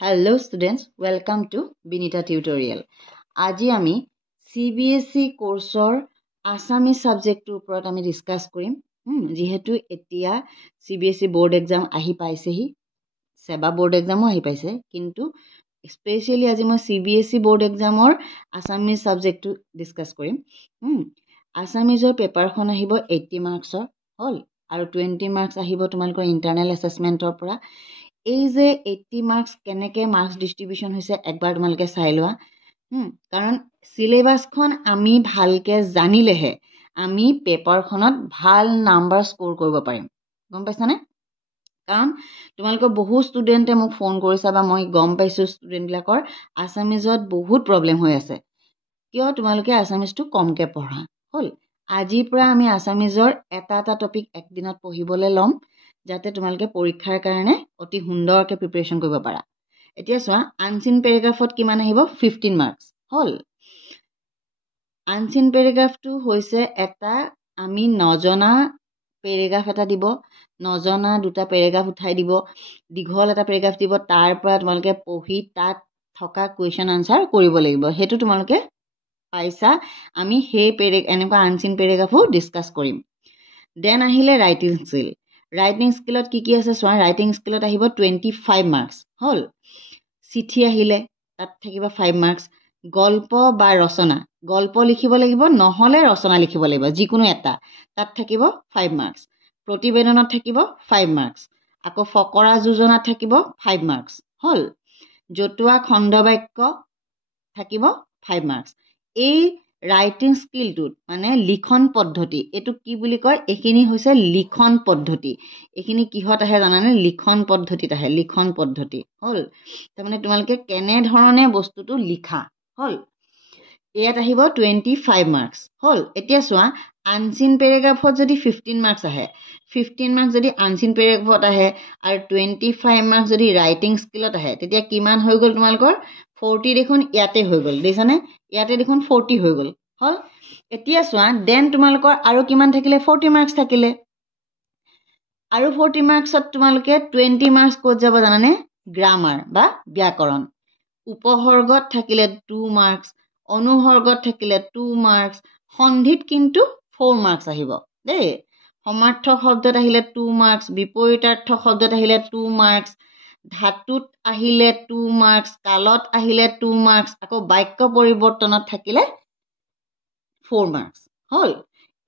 Hello students, welcome to Binita Tutorial. আজি আমি CBSE কোৰ্সৰ Assamese subject ওপৰত আমি ডিসকাস কৰিম। যেহেতু এতিয়া CBSE board exam আহি পাইছেহি, সেবা board exam আহি পাইছে, কিন্তু স্পেশালি আজি মই CBSE board examৰ Assamese subject discuss কৰিম। Assamiseৰ পেপাৰখন আহিব 80 মাৰ্কছৰ হল আৰু 20 মাৰ্কছ আহিব তোমালোকৰ ইন্টাৰনেল অ্যাসেসমেন্টৰ পৰা। এই যে 80 মাৰ্কস কেনেকে মাৰ্কস ডিস্ট্ৰিবিউশন হৈছে একবাৰ তোমালোকে চাই লোৱা। কাৰণ সিলেবাসখন আমি ভালকে জানিলেহে আমি পেপাৰখনত ভাল নাম্বাৰ স্কোৰ কৰিব পাৰিম। গম পাইছানে? কাৰণ তোমালোকৰ বহু ষ্টুডেন্টে মোক ফোন কৰিছা বা মই গম পাইছো ষ্টুডেন্ট বিলাকৰ আসামিজত বহুত প্ৰবলেম হৈ আছে। কিয় তোমালোকে আসামিজটো কমকে পঢ়া। হল আজিৰ পৰা আমি আসামিজৰ এটা টপিক একদিনত পঢ়িবলৈ লম, যাতে তোমালোকে পৰীক্ষাৰ কাৰণে অতি সুন্দৰকে প্ৰিপাৰেচন কৰিব পাৰা। এতিয়া চোৱা আনসিন পেৰাগ্ৰাফত কিমান আহিব 15 মাৰ্কস হল। আনসিন পেৰাগ্ৰাফটো হৈছে এটা আমি নজনা পেৰাগ্ৰাফ এটা দিব, নজনা দুটা পেৰাগ্ৰাফ উঠাই দিব, দীঘল এটা পেৰাগ্ৰাফ দিব, তাৰ পৰা তোমালোকে পঢ়ি তাত থকা কোৱেশ্চন আনসাৰ কৰিব লাগিব। হেতু তোমালোকে পাইছা। আমি সেই এনেকুৱা আনসিন পেৰাগ্ৰাফো ডিসকাস কৰিম। দেন আহিলে ৰাইটিং স্কিল। ৰাইটিং স্কিলত কি আছে চোৱা। ৰাইটিং স্কিলত আহিব 25 মাৰ্কস হল। চিঠি আহিলে তাত থাকিব 5 মাৰ্কস। গল্প বা ৰচনা, গল্প লিখিব লাগিব নহলে ৰচনা লিখিব লাগিব, যিকোনো এটা, তাত থাকিব 5 মাৰ্কস। প্ৰতিবেদনত থাকিব 5 মাৰ্কস। আকৌ ফকৰা যোজনাত থাকিব 5 মাৰ্কস হল। জতুৱা খণ্ডবাক্য থাকিব 5 মার্কস। এই রাইটিং স্কিলটোত মানে লিখন পদ্ধতি, এটো কি বুলি কয়, এখিনি হৈছে লিখন পদ্ধতি। এখিনি কিহত আহে জানানে? লিখন পদ্ধতিত আহে, লিখন পদ্ধতি হল। তাৰমানে তোমালোকে কেনে ধৰণে বস্তুটো লিখা হল। ইয়াত আহিব 25 মাৰ্কস হল। এতিয়া চোৱা আনসিন পেৰাগ্ৰাফত যদি 15 মাৰ্কস আহে, 15 মাৰ্কস যদি আনসিন পেৰাগ্ৰাফত আহে আৰু 25 মাৰ্কস যদি ৰাইটিং স্কিলত আহে, তেতিয়া কিমান হৈ গল তোমালোকৰ 40 দেখোন ইয়াতে হৈ গল। দেখানে? ইয়াতে দেখোন 40 হৈ গল হল। এতিয়া চোৱা দেন তোমালোকৰ আৰু কিমান থাকিলে 40 মাৰ্কস থাকিলে। আৰু 40 মাৰ্কসত তোমালোকে 20 মাৰ্কস ক'ত যাব জানানে? গ্ৰামাৰ বা ব্যাকৰণ। উপসৰ্গত থাকিলে 2 মাৰ্কস, অনুসৰ্গত থাকিলে 2 মাৰ্কস, সন্ধিত কিন্তু 4 মাৰ্কস আহিব দেই। সমাৰ্থক শব্দত আহিলে 2 মাৰ্কস, বিপৰীতাৰ্থ শব্দত আহিলে 2 মাৰ্কস, ধাতুত আহিলে 2 মাৰ্কস, কালত আহিলে 2 মাৰ্কস, আকৌ বাক্য পৰিৱৰ্তনত থাকিলে 4 মাৰ্কস হল।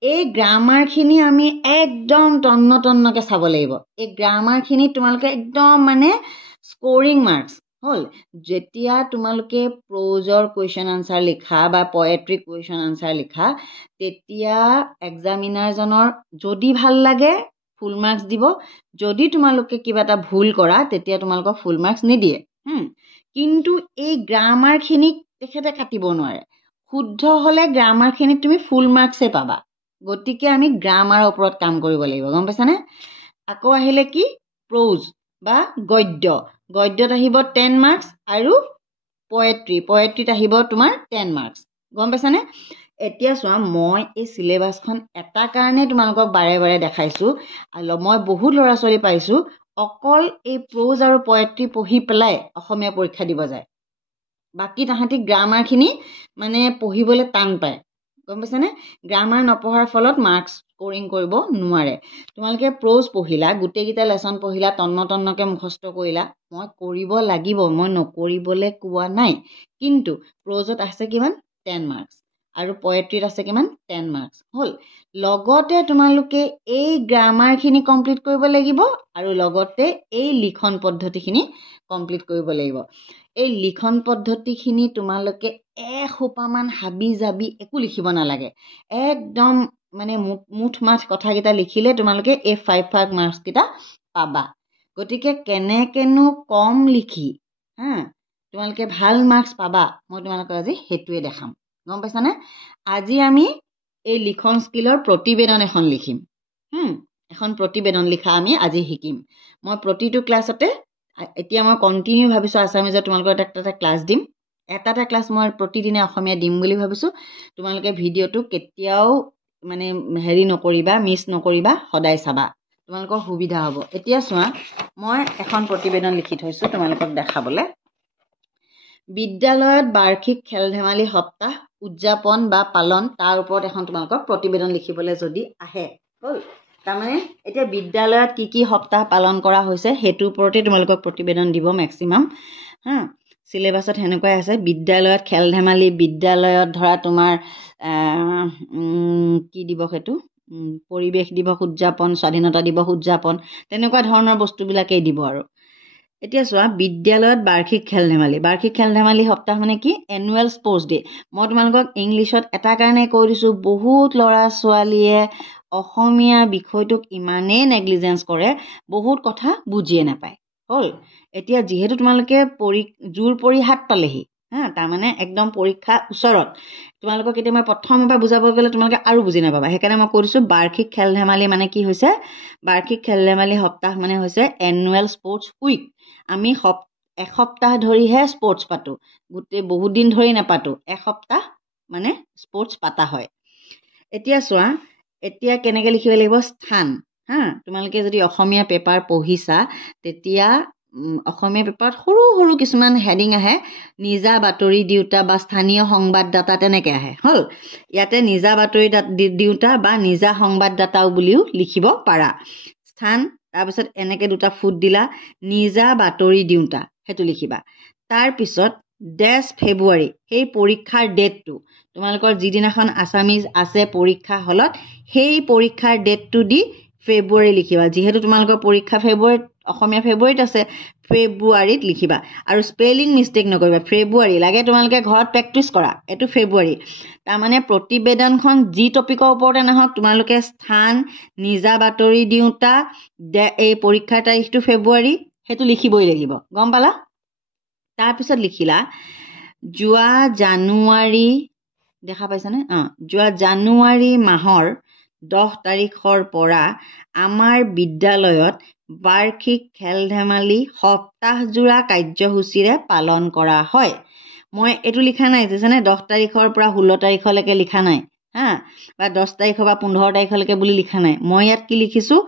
এই গ্ৰামাৰ খিনি আমি একদম তন্নকে চাব লাগিব। এই গ্ৰামাৰ খিনি তোমালোকে একদম মানে স্কোৰিং মাৰ্কস হল। যেতিয়া তোমালোকে প্ৰজৰ কুৱেশ্চন আনসাৰ লিখা বা পয়েট্ৰি কুৱেশ্চন আনসাৰ লিখা, তেতিয়া এক্সামিনাৰ জনৰ যদি ভাল লাগে ফুল মাৰ্কস দিব, যদি তোমালোকে কিবা এটা ভুল কৰা তেতিয়া তোমালোকক ফুল মাৰ্কস নিদিয়ে। কিন্তু এই গ্ৰামাৰ খিনি তেখেতে কাটিব নোৱাৰে। শুদ্ধ হলে গ্ৰামাৰ খিনি তুমি ফুল মাৰ্কসে পাবা। গতিকে আমি গ্ৰামাৰৰ ওপৰত কাম কৰিব লাগিব। গম পাইছানে? আকৌ আহিলে কি প্ৰজ বা গদ্য। গদ্যত আহিব 10 মাৰ্কস আৰু পয়েট্ৰিত আহিব তোমাৰ 10 মাৰ্কস। গম পাইছানে? এতিয়া চোৱা মই এই সিলেবাসখন এটা কাৰণে তোমালোকক বাৰে বাৰে দেখাইছো। মই বহুত ল'ৰা ছোৱালী পাইছো অকল এই প্ৰজ আৰু পয়েট্ৰি পঢ়ি পেলাই অসমীয়া পৰীক্ষা দিব যায়। বাকি তাহাঁতি গ্ৰামাৰ খিনি মানে পঢ়িবলৈ টান পায়। গম পাইছানে? গ্ৰামাৰ নপঢ়াৰ ফলত মাৰ্কস স্কোৰিং কৰিব নোৱাৰে। তোমালোকে প্ৰজ পঢ়িলা, গোটেইকেইটা লেসন পঢ়িলা, তন্নকে মুখস্থ কৰিলা, মই কৰিব লাগিব, মই নকৰিবলৈ কোৱা নাই। কিন্তু প্ৰজত আছে কিমান 10 মাৰ্কস আৰু পয়েট্ৰিত আছে কিমান 10 মাৰ্কস হল। লগতে তোমালোকে এই গ্ৰামাৰ খিনি কমপ্লিট কৰিব লাগিব আৰু লগতে এই লিখন পদ্ধতি খিনি কমপ্লিট কৰিব লাগিব। এই লিখন পদ্ধতি খিনি তোমালোকে এসোপামান হাবি জাবি একো লিখিব নালাগে। একদম মানে মুঠ মাঠ কথাকেইটা লিখিলে তোমালোকে এই 5 মার্কস কেইটা পাবা। গতিকে কেনেকেনো কম লিখি তোমালোকে ভাল মার্কস পাবা, মই তোমালোকক আজি হেতুৱে দেখাম। গম পাইছানে? আজি আমি এই লিখন স্কিলৰ প্ৰতিবেদন এখন লিখিম। এখন প্ৰতিবেদন লিখা আমি আজি শিকিম। মই প্ৰতিটো ক্লাছতে এতিয়া মই কন্টিনিউ ভাবিছো আসামিজত তোমালোকৰ এটা ক্লাছ দিম। এটা ক্লাছ মই প্ৰতিদিনে অসমীয়া দিম বুলি ভাবিছো। তোমালোকে ভিডিঅটো কেতিয়াও মানে হেৰি নকৰিবা, মিস নকৰিবা, সদায় চাবা, তোমালোকৰ সুবিধা হ'ব। এতিয়া চোৱা মই এখন প্ৰতিবেদন লিখি থৈছো তোমালোকক দেখাবলে। বিদ্যালয়ত বাৰ্ষিক খেল ধেমালি সপ্তাহ উদযাপন বা পালন তাৰ ওপৰত এখন তোমালোকৰ প্ৰতিবেদন লিখিবলৈ যদি আহে হ'ল তাৰমানে এতিয়া বিদ্যালয়ত কি সপ্তাহ পালন কৰা হৈছে সেইটোৰ ওপৰতে তোমালোকক প্ৰতিবেদন দিব মেক্সিমাম হা সিলেবাছত সেনেকুৱাই আছে বিদ্যালয়ত খেল ধেমালি বিদ্যালয়ত ধৰা তোমাৰ কি দিৱস সেইটো পৰিৱেশ দিৱস উদযাপন স্বাধীনতা দিৱস উদযাপন তেনেকুৱা ধৰণৰ বস্তুবিলাকেই দিব আৰু এতিয়া চোৱা বিদ্যালয়ত বাৰ্ষিক খেল ধেমালি সপ্তাহ মানে কি এনুৱেল স্পৰ্টছ ডে মই তোমালোকক ইংলিছত এটা কাৰণে কৈ দিছোঁ বহুত ল'ৰা ছোৱালীয়ে অসমীয়া বিষয়টোক ইমানেই নেগলিজেঞ্চ কৰে বহুত কথা বুজিয়ে নাপায় হ'ল এতিয়া যিহেতু তোমালোকে জোৰ পৰি হাত পালেহি হা তাৰমানে একদম পৰীক্ষা ওচৰত তোমালোকক এতিয়া মই প্ৰথমবাৰ বুজাব গ'লে তোমালোকে আৰু বুজি নাপাবা সেইকাৰণে মই কৈ দিছোঁ বাৰ্ষিক খেল ধেমালি মানে কি হৈছে বাৰ্ষিক খেল ধেমালি সপ্তাহ মানে হৈছে এনুৱেল স্পৰ্টছ উইক আমি এসপ্তাহ ধৰিহে স্পৰ্টছ পাতোঁ গোটেই বহুত দিন ধৰি নাপাতোঁ এসপ্তাহ মানে স্পৰ্টছ পাতা হয় এতিয়া চোৱা এতিয়া কেনেকৈ লিখিব লাগিব স্থান হা তোমালোকে যদি অসমীয়া পেপাৰ পঢ়িছা তেতিয়া অসমীয়া পেপাৰত সৰু সৰু কিছুমান হেডিং আহে নিজা বাতৰি দিওঁতা বা স্থানীয় সংবাদদাতা তেনেকৈ আহে হ'ল ইয়াতে নিজা বাতৰি দিওঁতা বা নিজা সংবাদদাতাও বুলিও লিখিব পাৰা স্থান তাৰপিছত এনেকৈ দুটা ফুট দিলা নিজা বাতৰি দিওঁতা সেইটো লিখিবা তাৰপিছত ফেব্ৰুৱাৰী সেই পৰীক্ষাৰ ডেটটো তোমালোকৰ যিদিনাখন আছামিজ আছে পৰীক্ষা হলত সেই পৰীক্ষাৰ ডেটটো দি ফেব্ৰুৱাৰী লিখিবা যিহেতু তোমালোকৰ পৰীক্ষা ফেব্ৰুৱাৰীত অসমীয়া ফেব্ৰুৱাৰীত আছে ফেব্ৰুৱাৰীত লিখিবা আৰু স্পেলিং মিষ্টেক নকৰিবা ফেব্ৰুৱাৰী লাগে তোমালোকে ঘৰত প্ৰেক্টিছ কৰা এইটো ফেব্ৰুৱাৰী তাৰমানে প্ৰতিবেদনখন যি টপিকৰ ওপৰতে নহওক তোমালোকে স্থান নিজা বাতৰি দিওঁতা এই পৰীক্ষাৰ তাৰিখটো ফেব্ৰুৱাৰী সেইটো লিখিবই লাগিব গম পালা তাৰপিছত লিখিলা যোৱা জানুৱাৰী দেখা পাইছানে যোৱা জানুৱাৰী মাহৰ 10 তাৰিখৰ পৰা আমাৰ বিদ্যালয়ত বাৰ্ষিক খেল ধেমালি সপ্তাহজোৰা কাৰ্যসূচীৰে পালন কৰা হয় মই এইটো লিখা নাই যেনে 10 তাৰিখৰ পৰা 16 তাৰিখলৈকে লিখা নাই হা বা 10 তাৰিখৰ পৰা 15 তাৰিখলৈকে বুলি লিখা নাই মই ইয়াত কি লিখিছোঁ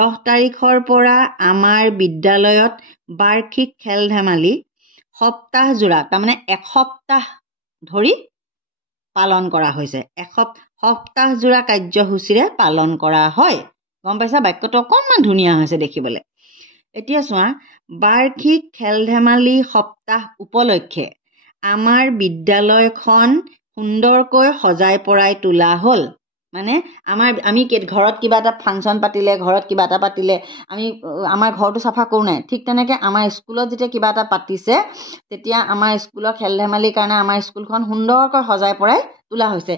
10 তাৰিখৰ পৰা আমাৰ বিদ্যালয়ত বাৰ্ষিক খেল ধেমালি সপ্তাহজোৰা তাৰমানে এসপ্তাহ ধৰি পালন কৰা হৈছে সপ্তাহজোৰা কাৰ্যসূচীৰে পালন কৰা হয় গম পাইছা বাক্যটো অকণমান ধুনীয়া হৈছে দেখিবলৈ এতিয়া চোৱা বাৰ্ষিক খেল ধেমালি সপ্তাহ উপলক্ষে আমাৰ বিদ্যালয়খন সুন্দৰকৈ সজাই পৰাই তোলা হ'ল মানে আমি ঘৰত কিবা এটা ফাংচন পাতিলে ঘৰত কিবা এটা পাতিলে আমি আমাৰ ঘৰটো চাফা কৰোঁ নাই ঠিক তেনেকৈ আমাৰ স্কুলত যেতিয়া কিবা এটা পাতিছে তেতিয়া আমাৰ স্কুলৰ খেল ধেমালিৰ কাৰণে আমাৰ স্কুলখন সুন্দৰকৈ সজাই পৰাই তোলা হৈছে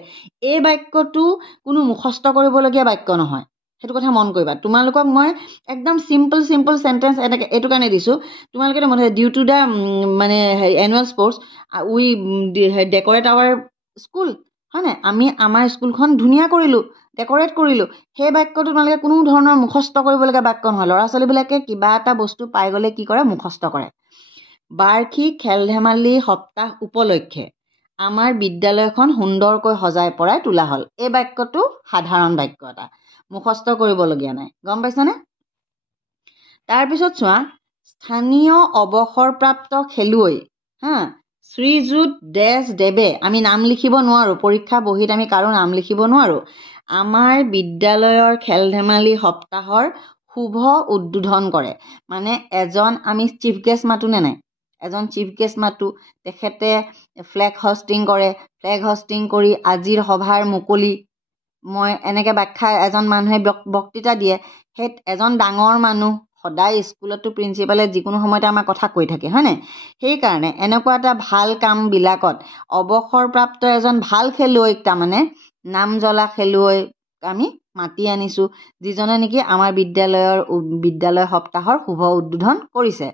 এই বাক্যটো কোনো মুখস্থ কৰিবলগীয়া বাক্য নহয় সেইটো কথা মন কৰিবা তোমালোকক মই একদম চিম্পল চেণ্টেঞ্চ এনেকৈ এইটো কাৰণে দিছোঁ তোমালোকে মনে ডিউ টু দ্য মানে এনুৱেল স্পৰ্টছ উই ডেকৰেট আৱাৰ স্কুল হয় নাই আমি আমাৰ স্কুলখন ধুনীয়া কৰিলোঁ ডেকৰেট কৰিলোঁ সেই বাক্যটো তোমালোকে কোনো ধৰণৰ মুখস্থ কৰিবলগীয়া বাক্য নহয় ল'ৰা ছোৱালীবিলাকে কিবা এটা বস্তু পাই গ'লে কি কৰে মুখস্থ কৰে বাৰ্ষিক খেল ধেমালি সপ্তাহ উপলক্ষে আমাৰ বিদ্যালয়খন সুন্দৰকৈ সজাই পৰাই তোলা হ'ল এই বাক্যটো সাধাৰণ বাক্য এটা মুখস্থ কৰিবলগীয়া নাই গম পাইছানে তাৰপিছত চোৱা স্থানীয় অৱসৰপ্ৰাপ্ত খেলুৱৈ হা শ্ৰীযুত দেৱে আমি নাম লিখিব নোৱাৰোঁ পৰীক্ষা বহীত আমি কাৰো নাম লিখিব নোৱাৰোঁ আমাৰ বিদ্যালয়ৰ খেল ধেমালি সপ্তাহৰ শুভ উদ্বোধন কৰে মানে এজন আমি চিফ গেষ্ট মাতো নে নাই এজন চিফ গেষ্ট মাতো তেখেতে ফ্লেগ হোষ্টিং কৰে ফ্লেগ হোষ্টিং কৰি আজিৰ সভাৰ মুকলি মই এনেকৈ ব্যাখ্যা এজন মানুহে বক্তৃতা দিয়ে সেই এজন ডাঙৰ মানুহ সদায় স্কুলতো প্ৰিন্সিপালে যিকোনো সময়তে আমাৰ কথা কৈ থাকে হয় নাই সেইকাৰণে এনেকুৱা এটা ভাল কামবিলাকত অৱসৰপ্ৰাপ্ত এজন ভাল খেলুৱৈক তাৰমানে নাম জ্বলা খেলুৱৈক আমি মাতি আনিছোঁ যিজনে নেকি আমাৰ বিদ্যালয় সপ্তাহৰ শুভ উদ্বোধন কৰিছে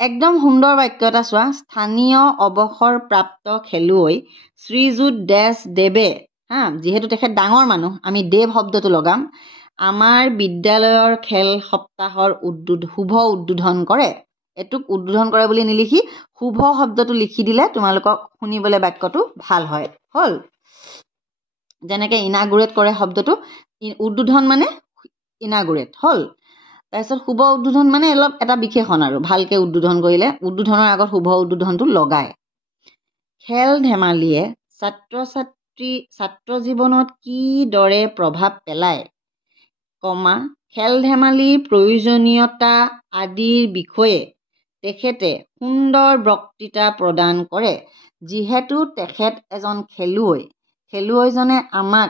একদম সুন্দৰ বাক্য এটা চোৱা স্থানীয় অৱসৰপ্ৰাপ্ত খেলুৱৈ শ্ৰীযুত দেৱে হা যিহেতু তেখেত ডাঙৰ মানুহ আমি দেৱ শব্দটো লগাম আমাৰ বিদ্যালয়ৰ খেল সপ্তাহৰ শুভ উদ্বোধন কৰে এটুক উদ্বোধন কৰে বুলি নিলিখি শুভ শব্দটো লিখি দিলে তোমালোকক শুনিবলৈ বাক্যটো ভাল হয় হ'ল যেনেকৈ ইনাগুৰেট কৰে শব্দটো উদ্বোধন মানে ইনাগুৰেট হ'ল তাৰপিছত শুভ উদ্বোধন মানে অলপ এটা বিশেষণ আৰু ভালকৈ উদ্বোধন কৰিলে উদ্বোধনৰ আগত শুভ উদ্বোধনটো লগায়। খেল ধেমালিয়ে ছাত্ৰ জীৱনত কিদৰে প্ৰভাৱ পেলায়, খেল ধেমালিৰ প্ৰয়োজনীয়তা আদিৰ বিষয়ে তেখেতে সুন্দৰ বক্তৃতা প্ৰদান কৰে। যিহেতু তেখেত এজন খেলুৱৈজনে আমাক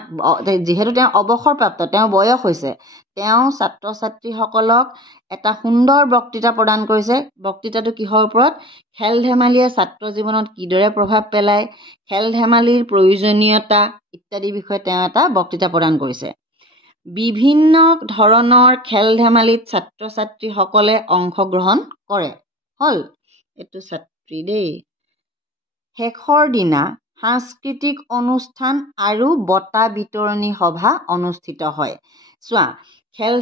যিহেতু তেওঁ অৱসৰপ্ৰাপ্ত, তেওঁৰ বয়স হৈছে, তেওঁ ছাত্ৰ ছাত্ৰীসকলক এটা সুন্দৰ বক্তৃতা প্ৰদান কৰিছে। বক্তৃতাটো কিহৰ ওপৰত? খেল ধেমালিয়ে ছাত্ৰ জীৱনত কিদৰে প্ৰভাৱ পেলায়, খেল ধেমালিৰ প্ৰয়োজনীয়তা ইত্যাদি বিষয়ে তেওঁ এটা বক্তৃতা প্ৰদান কৰিছে। বিভিন্ন ধৰণৰ খেল ধেমালিত ছাত্ৰ ছাত্ৰীসকলে অংশগ্ৰহণ কৰে। হ'ল এইটো ছাত্ৰী দেই। শেষৰ দিনা সাংস্কৃতিক অনুষ্ঠান আৰু বঁটা বিতৰণী সভা অনুষ্ঠিত হয়। চোৱা, খেল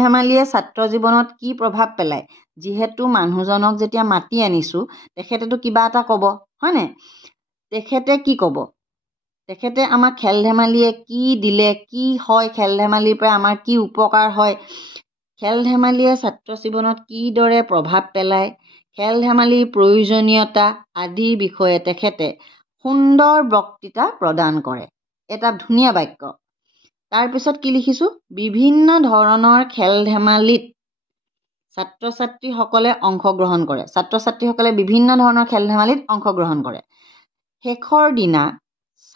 ধেমালিয়ে ছাত্ৰ জীৱনত কি প্ৰভাৱ পেলায়। যিহেতু মানুহজনক যেতিয়া মাতি আনিছোঁ, তেখেতেতো কিবা এটা ক'ব, হয়নে? তেখেতে কি ক'ব? তেখেতে আমাক খেল ধেমালিয়ে কি দিলে, কি হয়, খেল ধেমালিৰ পৰা আমাৰ কি উপকাৰ হয়, খেল ধেমালিয়ে ছাত্ৰ জীৱনত কিদৰে প্ৰভাৱ পেলায়, খেল ধেমালিৰ প্ৰয়োজনীয়তা আদিৰ বিষয়ে তেখেতে সুন্দৰ বক্তৃতা প্ৰদান কৰে। এটা ধুনীয়া বাক্য। তাৰপিছত কি লিখিছোঁ? বিভিন্ন ধৰণৰ খেল ধেমালিত ছাত্ৰ ছাত্ৰীসকলে অংশগ্ৰহণ কৰে। ছাত্ৰ ছাত্ৰীসকলে বিভিন্ন ধৰণৰ খেল ধেমালিত অংশগ্ৰহণ কৰে। শেষৰ দিনা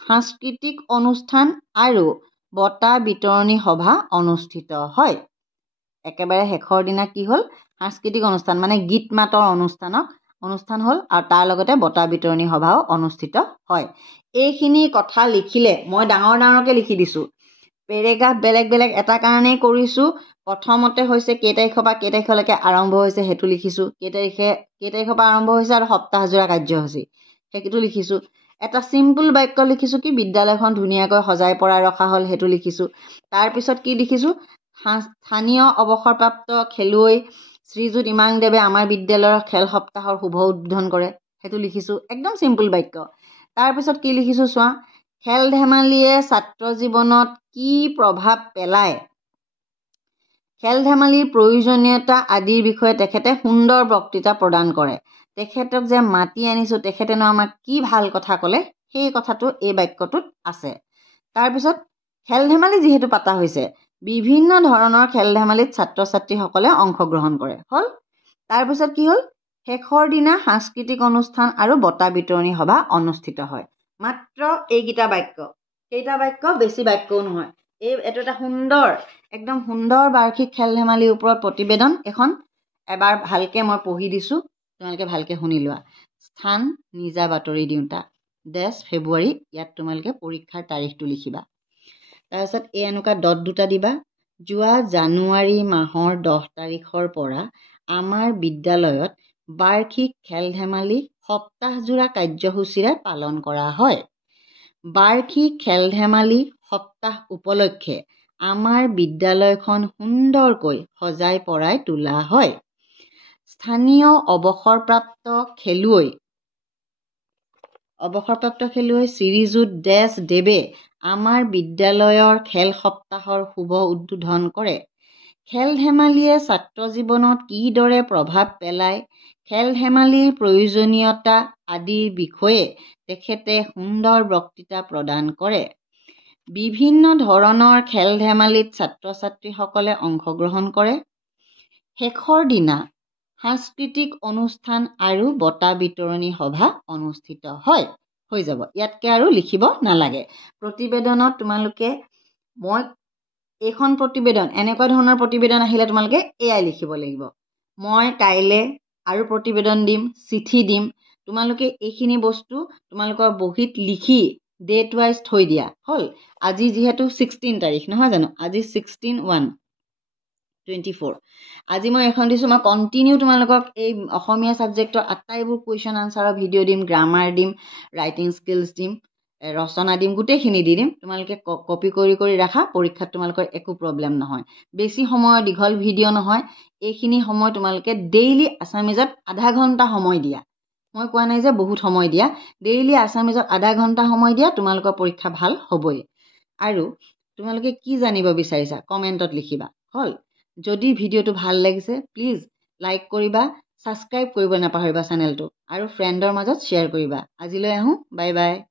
সাংস্কৃতিক অনুষ্ঠান আৰু বঁটা বিতৰণী সভা অনুষ্ঠিত হয়। একেবাৰে শেষৰ দিনা কি হ'ল? সাংস্কৃতিক অনুষ্ঠান মানে গীত মাতৰ অনুষ্ঠান হ'ল আৰু তাৰ লগতে বঁটা বিতৰণী সভাও অনুষ্ঠিত হয়। এইখিনি কথা লিখিলে মই ডাঙৰকৈ লিখি দিছোঁ। পেৰেগ্ৰাফ বেলেগ বেলেগ এটা কাৰণেই কৰিছোঁ। প্ৰথমতে হৈছে কেইতাৰিখৰ পৰা কেইতাৰিখলৈকে আৰম্ভ হৈছে সেইটো লিখিছোঁ। কেইতাৰিখৰ পৰা আৰম্ভ হৈছে আৰু সপ্তাহজোৰা কাৰ্যসূচী সেইটো লিখিছোঁ। এটা চিম্পুল বাক্য লিখিছোঁ কি বিদ্যালয়খন ধুনীয়াকৈ সজাই পৰাই ৰখা হ'ল সেইটো লিখিছোঁ। তাৰপিছত কি লিখিছোঁ? স্থানীয় অৱসৰপ্ৰাপ্ত খেলুৱৈ শ্ৰীযুত ইমাংদেৱে আমাৰ বিদ্যালয়ৰ খেল সপ্তাহৰ শুভ উদ্বোধন কৰে সেইটো লিখিছোঁ। একদম চিম্পুল বাক্য। তাৰপিছত কি লিখিছোঁ চোৱা, খেল ধেমালিয়ে ছাত্ৰ জীৱনত কি প্ৰভাৱ পেলায়, খেল ধেমালিৰ প্ৰয়োজনীয়তা আদিৰ বিষয়ে তেখেতে সুন্দৰ বক্তৃতা প্ৰদান কৰে। তেখেতক যে মাতি আনিছোঁ, তেখেতেনো আমাক কি ভাল কথা ক'লে সেই কথাটো এই বাক্যটোত আছে। তাৰপিছত খেল ধেমালি যিহেতু পতা হৈছে, বিভিন্ন ধৰণৰ খেল ধেমালিত ছাত্ৰ ছাত্ৰীসকলে অংশগ্ৰহণ কৰে। হ'ল। তাৰপিছত কি হ'ল? শেষৰ দিনা সাংস্কৃতিক অনুষ্ঠান আৰু বঁটা বিতৰণী সভা অনুষ্ঠিত হয়। মাত্ৰ এইকেইটা বাক্য। কেইটা বাক্য? বেছি বাক্যও নহয়। এইটো এটা একদম সুন্দৰ বাৰ্ষিক খেল ধেমালিৰ ওপৰত প্ৰতিবেদন এখন এবাৰ ভালকৈ মই পঢ়ি দিছোঁ, তোমালোকে ভালকৈ শুনি লোৱা। স্থান নিজা বাতৰি দিওঁতা, দেশ ফেব্ৰুৱাৰী, ইয়াত তোমালোকে পৰীক্ষাৰ তাৰিখটো লিখিবা। তাৰপিছত এই এনেকুৱা ডট দুটা দিবা। যোৱা জানুৱাৰী মাহৰ 10 তাৰিখৰ পৰা আমাৰ বিদ্যালয়ত বাৰ্ষিক খেল ধেমালি সপ্তাহজোৰা কাৰ্যসূচীৰে পালন কৰা হয়। বাৰ্ষিক খেল ধেমালি সপ্তাহ উপলক্ষে আমাৰ বিদ্যালয়খন সুন্দৰকৈ সজাই পৰাই তোলা হয়। স্থানীয় অৱসৰপ্ৰাপ্ত খেলুৱৈ শ্ৰীযুত দেৱে আমাৰ বিদ্যালয়ৰ খেল সপ্তাহৰ শুভ উদ্বোধন কৰে। খেল ধেমালিয়ে ছাত্ৰ জীৱনত কিদৰে প্ৰভাৱ পেলায়, খেল ধেমালিৰ প্ৰয়োজনীয়তা আদিৰ বিষয়ে তেখেতে সুন্দৰ বক্তৃতা প্ৰদান কৰে। বিভিন্ন ধৰণৰ খেল ধেমালিত ছাত্ৰ ছাত্ৰীসকলে অংশগ্ৰহণ কৰে। শেষৰ দিনা সাংস্কৃতিক অনুষ্ঠান আৰু বঁটা বিতৰণী সভা অনুষ্ঠিত হয়। হৈ যাব। ইয়াতকৈ আৰু লিখিব নালাগে। প্ৰতিবেদনত তোমালোকে এইখন প্ৰতিবেদন এনেকুৱা ধৰণৰ প্ৰতিবেদন আহিলে তোমালোকে এয়াই লিখিব লাগিব। মই কাইলৈ আৰু প্ৰতিবেদন দিম, চিঠি দিম। তোমালোকে এইখিনি বস্তু তোমালোকৰ বহীত লিখি ডেট ৱাইজ থৈ দিয়া। হ'ল। আজি যিহেতু 16 তাৰিখ নহয় জানো? আজি 16/1/24। আজি মই এখন দিছোঁ। মই কণ্টিনিউ তোমালোকক এই অসমীয়া ছাবজেক্টৰ আটাইবোৰ কুৱেশ্যন আনচাৰৰ ভিডিঅ' দিম, গ্ৰামাৰ দিম, ৰাইটিং স্কিলছ দিম, ৰচনা দিম, গোটেইখিনি দি দিম। তোমালোকে কপি কৰি ৰাখা। পৰীক্ষাত তোমালোকৰ একো প্ৰব্লেম নহয়। বেছি সময়ৰ দীঘল ভিডিঅ' নহয়। এইখিনি সময় তোমালোকে ডেইলি আছামিজত আধা ঘণ্টা সময় দিয়া। মই কোৱা নাই যে বহুত সময় দিয়া। ডেইলি আছামিজত আধা ঘণ্টা সময় দিয়া, তোমালোকৰ পৰীক্ষা ভাল হ'বই। আৰু তোমালোকে কি জানিব বিচাৰিছা কমেণ্টত লিখিবা। হ'ল। যদি ভিডিঅ'টো ভাল লাগিছে প্লিজ লাইক কৰিবা, ছাবস্ক্ৰাইব কৰিব নাপাহৰিবা চেনেলটো, আৰু ফ্ৰেণ্ডৰ মাজত শ্বেয়াৰ কৰিবা। আজিলৈ আহোঁ, বাই বাই।